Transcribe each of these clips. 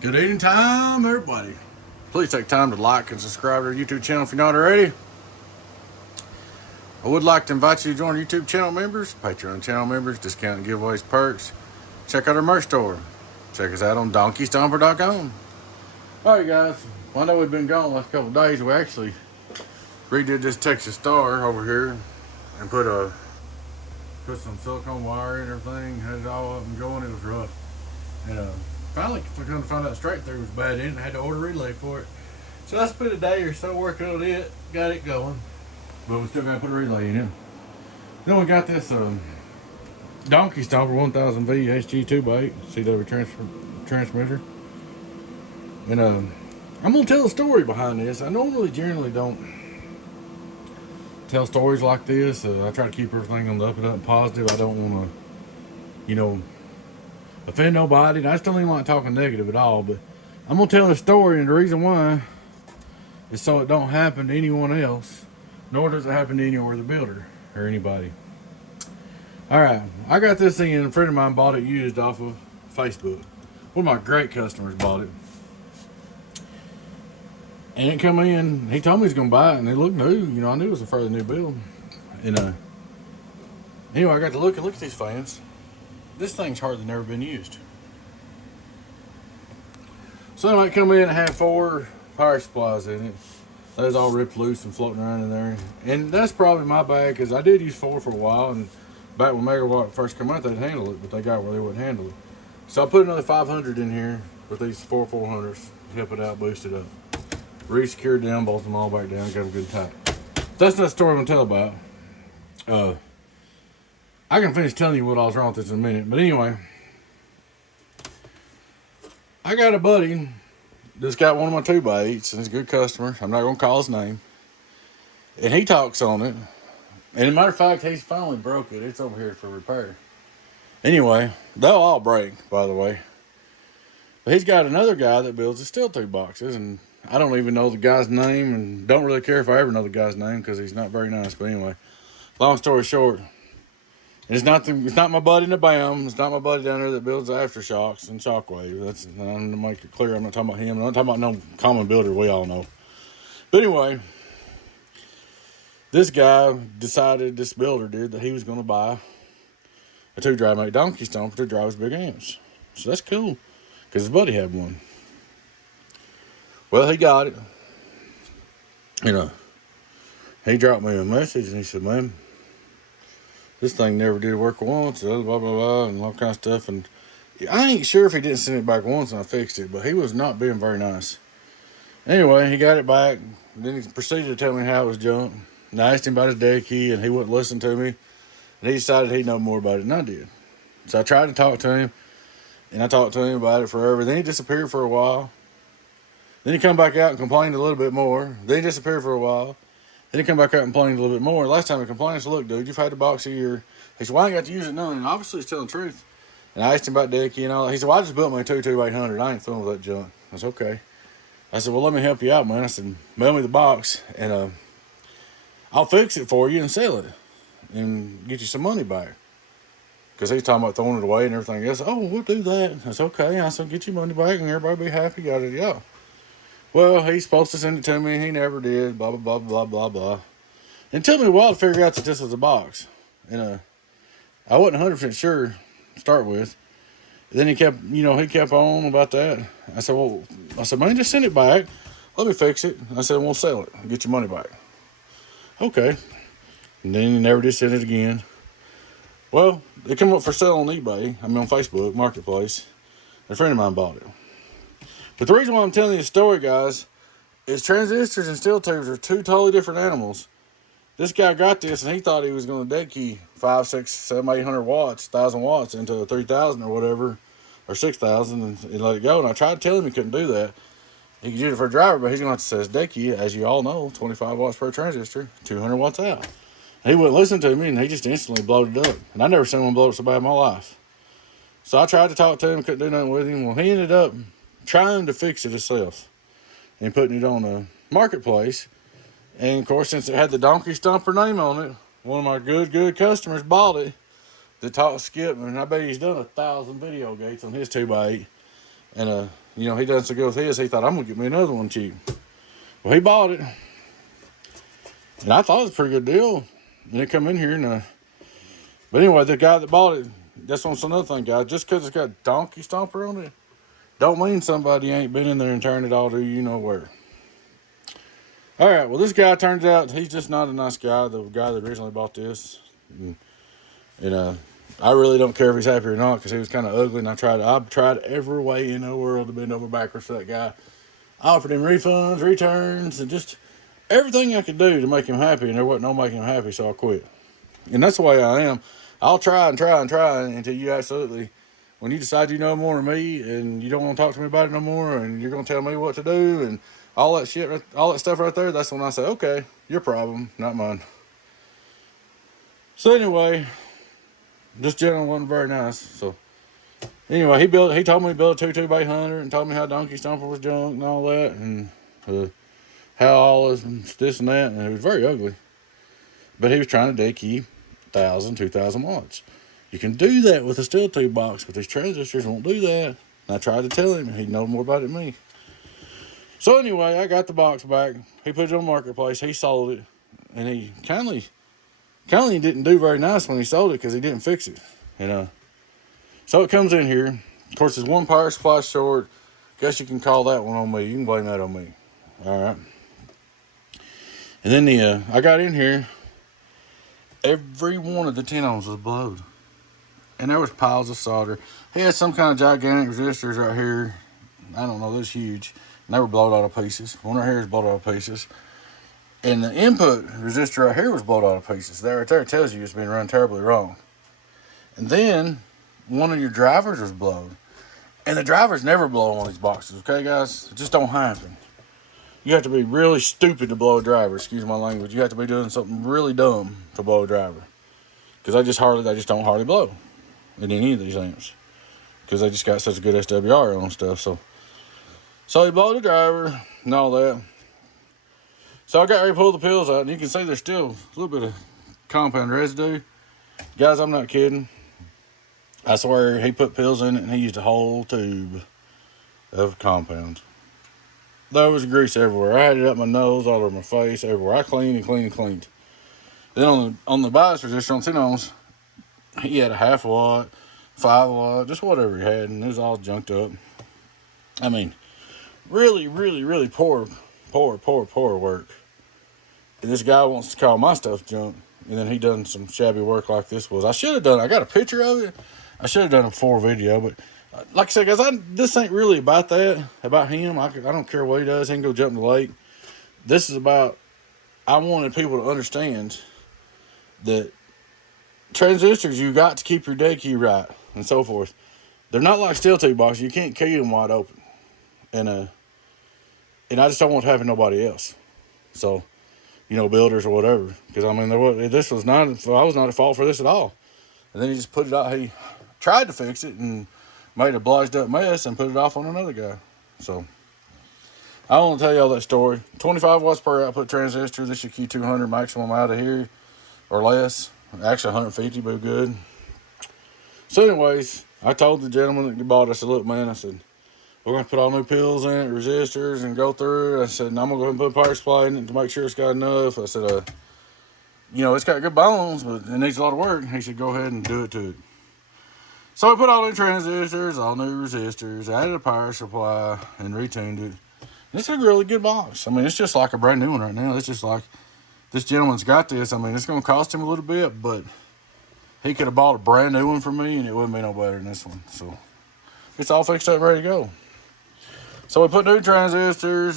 Good evening time, everybody. Please take time to like and subscribe to our YouTube channel if you're not already. I would like to invite you to join our YouTube channel members, Patreon channel members, discount and giveaways, perks. Check out our merch store. Check us out on DonkeyStomper.com. Alright guys, well, I know we've been gone the last couple of days. We actually redid this Texas Star over here and put some silicone wire and everything, had it all up and going. It was rough. And finally, I come to find out straight through was bad in it. I had to order a relay for it. So I spent a day or so working on it, got it going. But we still got to put a relay in it. Then we got this Donkey Stomper 1000V-HG-2X8 CW transmitter. And I'm going to tell a story behind this. I generally don't tell stories like this. I try to keep everything on the up and up and positive. I don't want to, offend nobody. And I just don't even like talking negative at all. But I'm going to tell a story, and the reason why is so it don't happen to anyone else, nor does it happen to any other builder or anybody. Alright, I got this thing, and a friend of mine bought it used off of Facebook. One of my great customers bought it. And it come in, he told me he's going to buy it, and it looked new. I knew it was a fairly new build. And anyway, I got to look at these fans. This thing's hardly never been used. So I might come in and have 4 power supplies in it. Those all ripped loose and floating around in there. And that's probably my bad, because I did use 4 for a while, and back when Megawatt first came out, they'd handle it, but they got where they wouldn't handle it. So I put another 500 in here with these 4 400s, help it out, boost it up. Re-secured down, bolted them all back down, got them good tight. That's not the story I'm going to tell about. I can finish telling you what I was wrong with this in a minute. But anyway, I got a buddy that's got one of my 2x8s, and he's a good customer. I'm not going to call his name. And he talks on it. And as a matter of fact, he's finally broke it. It's over here for repair. Anyway, they'll all break, by the way. But he's got another guy that builds his steel tube boxes, and I don't even know the guy's name, and don't really care if I ever know the guy's name, because he's not very nice. But anyway, long story short, it's not my buddy in the BAM. It's not my buddy down there that builds the aftershocks and shockwave. I'm going to make it clear. I'm not talking about him. I'm not talking about no common builder we all know. But anyway, this builder did, that he was going to buy a 2-drive mate Donkey Stomper to drive his big amps. So that's cool, because his buddy had one. Well, he got it. He dropped me a message, and he said, man, this thing never did work once, blah, blah, blah, and all kinds of stuff. And I ain't sure if he didn't send it back once and I fixed it, but he was not being very nice. Anyway, he got it back. Then he proceeded to tell me how it was junk. And I asked him about his dead key, and he wouldn't listen to me. And he decided he'd know more about it than I did. So I tried to talk to him, and I talked to him about it forever. Then he disappeared for a while. Then he come back out and complained a little bit more. Then he disappeared for a while. Then he come back out and complained a little bit more. Last time he complained, I said, look, dude, you've had the box a year. He said, well, I ain't got to use it none. And obviously he's telling the truth. And I asked him about dead key and all that. He said, well, I just built my 800. I ain't fooling with that junk. I said, okay. I said, well, let me help you out, man. I said, mail me the box, and I'll fix it for you and sell it and get you some money back. Because he's talking about throwing it away and everything else. Oh, we'll do that. I said, okay. I said, get your money back and everybody be happy. Yada, yada. Well, he's supposed to send it to me, and he never did. Blah, blah, blah, blah, blah, blah. And it took me a while to figure out that this was a box. And I wasn't 100% sure to start with. Then he kept on about that. I said, man, just send it back. Let me fix it. I said, we'll sell it. Get your money back. Okay. And then he never did send it again. Well, it came up for sale on eBay. On Facebook Marketplace. A friend of mine bought it. But the reason why I'm telling you the story, guys, is transistors and steel tubes are 2 totally different animals. This guy got this, and he thought he was going to dead key 5, 6, 7, 800 watts, 1,000 watts into a 3,000 or whatever, or 6,000, and let it go. And I tried to tell him he couldn't do that. He could use it for a driver, but he's going to have to set his dead key, as you all know, 25 watts per transistor, 200 watts out. And he wouldn't listen to me, and he just instantly blowed it up. And I never seen one blow it so bad in my life. So I tried to talk to him, couldn't do nothing with him. Well, he ended up trying to fix it himself and putting it on a marketplace. And of course, since it had the Donkey Stomper name on it, one of my good customers bought it. The talk Skip, and I bet he's done 1,000 video gates on his 2x8. And you know, he done so good with his, he thought, I'm going to get me another one cheap. Well, he bought it. And I thought it was a pretty good deal. And it come in here and, but anyway, the guy that bought it, that's on another thing, guys. Just because it's got donkey stomper on it, don't mean somebody ain't been in there and turned it all to you know where. All right, well, this guy turns out he's just not a nice guy, the guy that originally bought this. And I really don't care if he's happy or not because he was kind of ugly, and I've tried every way in the world to bend over backwards for that guy. I offered him refunds, returns, and just everything I could do to make him happy, and there wasn't no making him happy, so I quit. And that's the way I am. I'll try and try and try until you absolutely, when you decide you know more than me and you don't want to talk to me about it no more and you're going to tell me what to do and all that shit, all that stuff right there, that's when I say, okay, your problem, not mine. So anyway, this gentleman wasn't very nice. So anyway, he told me to build a 2.2x800 and told me how Donkey Stomper was junk and all that and how all this and that, and it was very ugly. But he was trying to keep 1,000, 2,000 watts. You can do that with a steel tube box, but these transistors won't do that. And I tried to tell him, he'd know more about it than me. So anyway, I got the box back. He put it on Marketplace. He sold it, and he kindly didn't do very nice when he sold it because he didn't fix it. So it comes in here. Of course, there's one power supply short. Guess you can call that one on me. You can blame that on me. All right. And then I got in here. Every one of the 10 ohms was blowed. And there was piles of solder. He had some kind of gigantic resistors right here. I don't know, those huge. And they were blown out of pieces. One right here was blown out of pieces. And the input resistor right here was blown out of pieces. That right there tells you it's been run terribly wrong. And then one of your drivers was blown. And the drivers never blow on these boxes, okay, guys? It just don't happen. You have to be really stupid to blow a driver. Excuse my language. You have to be doing something really dumb to blow a driver. Because they just don't hardly blow in any of these amps. Because they just got such a good SWR on stuff. So he blowed the driver and all that. So I got ready to pull the pills out. And you can see there's still a little bit of compound residue. Guys, I'm not kidding. I swear he put pills in it and he used a whole tube of compound. There was grease everywhere. I had it up my nose, all over my face, everywhere. I cleaned and cleaned and cleaned. Then on the bias resistor on 10 ohms, he had a 0.5 watt, 5 watt, just whatever he had, and it was all junked up. I mean, really, really, really poor work. And this guy wants to call my stuff junk, and then he done some shabby work like this was. I got a picture of it. I should have done a full video, but like I said, guys, this ain't really about that, about him. I don't care what he does. He can go jump in the lake. This is about, I wanted people to understand that transistors, you got to keep your dead key right and so forth. They're not like steel tube boxes. You can't key them wide open. And I just don't want to happen to nobody else. So, builders or whatever. Because, I mean, I was not at fault for this at all. And then he just put it out. He tried to fix it and made a blazed up mess and put it off on another guy. So I want to tell you all that story. 25 watts per output transistor. This is your Q200 maximum out of here or less. Actually 150 would be good. So anyways, I told the gentleman that bought us, look, man, I said, we're going to put all new pills in it, resistors, and go through it. I said, and I'm going to go ahead and put a power supply in it to make sure it's got enough. I said, it's got good bones, but it needs a lot of work. He said, go ahead and do it to it. So we put all new transistors, all new resistors, added a power supply, and retuned it. It's a really good box. I mean, it's just like a brand new one right now. It's just like this gentleman's got this. I mean, it's going to cost him a little bit, but he could have bought a brand new one for me, and it wouldn't be no better than this one. So it's all fixed up, ready to go. So we put new transistors,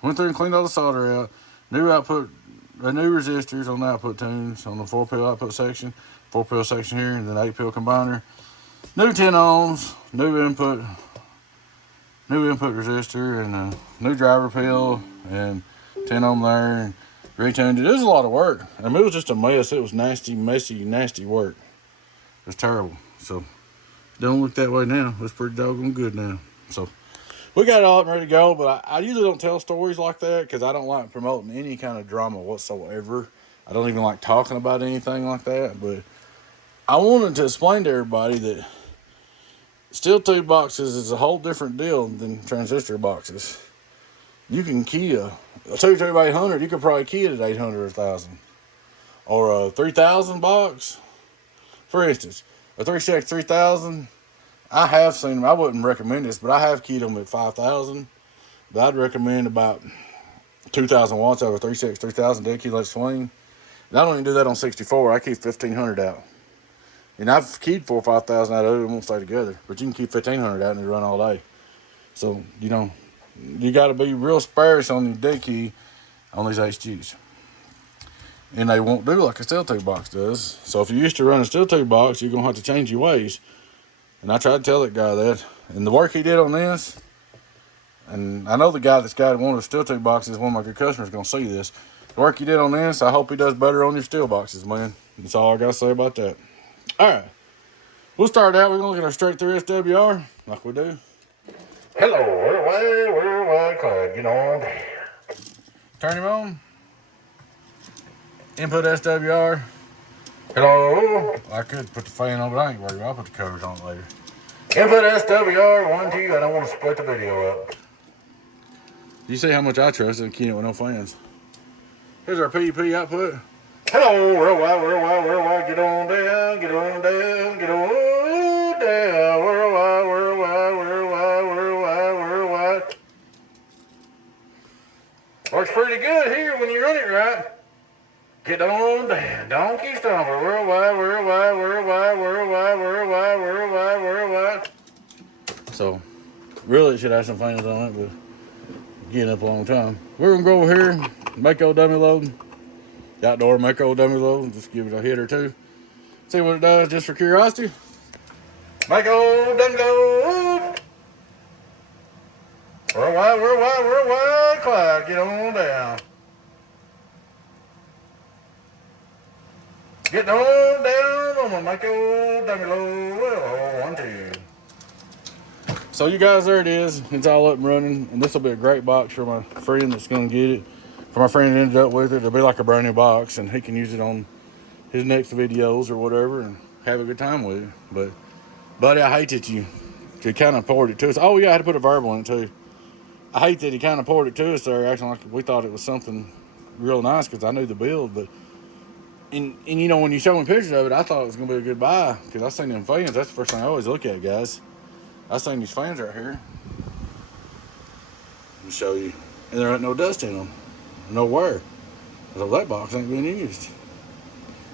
went through and cleaned all the solder out, new resistors on the output tunes on the 4-pill output section, 4-pill section here, and then 8-pill combiner. New 10 ohms, new input resistor, and a new driver pill, and 10 ohm there, and retuned it. It was a lot of work. I mean, it was just a mess. It was nasty, messy, nasty work. It was terrible. So, don't look that way now. It's pretty doggone good now. So, we got it all ready to go, but I usually don't tell stories like that because I don't like promoting any kind of drama whatsoever. I don't even like talking about anything like that, but I wanted to explain to everybody that steel tube boxes is a whole different deal than transistor boxes. You can key a 2 tube 800, you could probably key it at 800 or 1000. Or a 3000 box. For instance, a 3CX 3000, I have seen them. I wouldn't recommend this, but I have keyed them at 5000. But I'd recommend about 2000 watts out of a 3CX 3000 dead key let swing. And I don't even do that on 64. I keep 1500 out. And I've keyed 4,000 or 5,000 out of it. It won't stay together. But you can keep 1500 out and it'll run all day. So, you know, you got to be real sparse on your dead key on these HGs. And they won't do like a steel tube box does. So if you're used to running a steel tube box, you're going to have to change your ways. And I tried to tell that guy that. And the work he did on this, and I know the guy that's got one of the steel tube boxes, one of my good customers, is going to see this. The work he did on this, I hope he does better on your steel boxes, man. That's all I got to say about that. All right. We'll start out. We're going to look at our straight through SWR, like we do. Hello, we're Clyde. Get on. Turn him on. Input SWR. Hello. I could put the fan on, but I ain't worried. I'll put the covers on later. Input SWR 1, 2. I don't want to split the video up. You see how much I trust in keying it with no fans. Here's our PEP output. Hello, worldwide, get on down, get on down, get on down, worldwide. Works pretty good here when you run it right. Get on down, donkey stomper, worldwide. So, really it should have some fans on it, but getting up a long time. We're gonna go over here, make old dummy load. Outdoor make old dummy load, just give it a hit or two. See what it does just for curiosity. Make old dummy load. Worldwide, Clyde, get on down. Get on down, I'm gonna make old dummy load. Well, 1, 2. So you guys, there it is. It's all up and running, and this will be a great box for my friend that's gonna get it. For my friend that ended up with it, it'll be like a brand new box, and he can use it on his next videos or whatever and have a good time with it. But, buddy, I hate that you kind of poured it to us. Oh, yeah, I had to put a verbal in it, too. I hate that he kind of poured it to us there, acting like we thought it was something real nice because I knew the build. But, and you know, when you show me pictures of it, I thought it was going to be a good buy because I seen them fans. That's the first thing I always look at, guys. I seen these fans right here. Let me show you. And there ain't no dust in them. Nowhere. So that box ain't been used.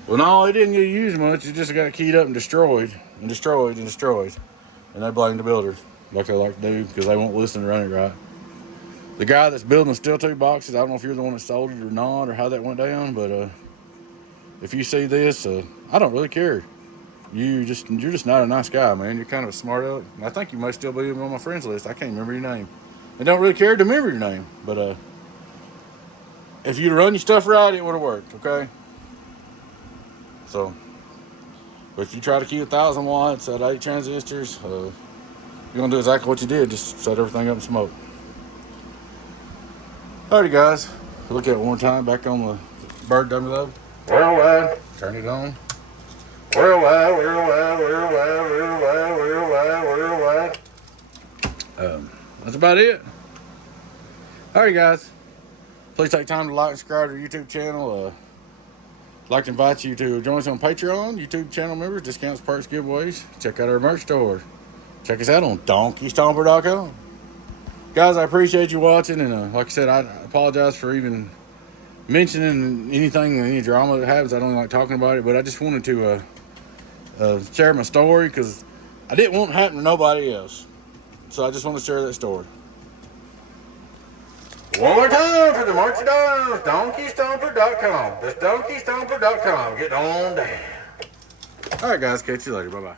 Well, no, it didn't get used much. It just got keyed up and destroyed. And they blame the builders, like they like to do, because they won't listen and run it right. The guy that's building the steel tube boxes, I don't know if you're the one that sold it or not, or how that went down, but if you see this, I don't really care. You're just not a nice guy, man. You're kind of a smart aleck. I think you might still be on my friends list. I can't remember your name. I don't really care to remember your name, but if you'd run your stuff right, it would have worked, okay? So, but if you try to keep 1,000 watts at 8 transistors, you're going to do exactly what you did, just set everything up in smoke. Alrighty, guys. Look at it one time, back on the bird dummy load. Worldwide. Turn it on. Worldwide. That's about it. Alright, guys. Please take time to like and subscribe to our YouTube channel. I'd like to invite you to join us on Patreon, YouTube channel members, discounts, perks, giveaways. Check out our merch store. Check us out on donkeystomper.com. Guys, I appreciate you watching, and like I said, I apologize for even mentioning anything, any drama that happens. I don't like talking about it, but I just wanted to share my story because I didn't want it to happen to nobody else. So I just want to share that story. One more time for the merchandise, donkeystomper.com. That's donkeystomper.com. Get on down. All right, guys. Catch you later. Bye-bye.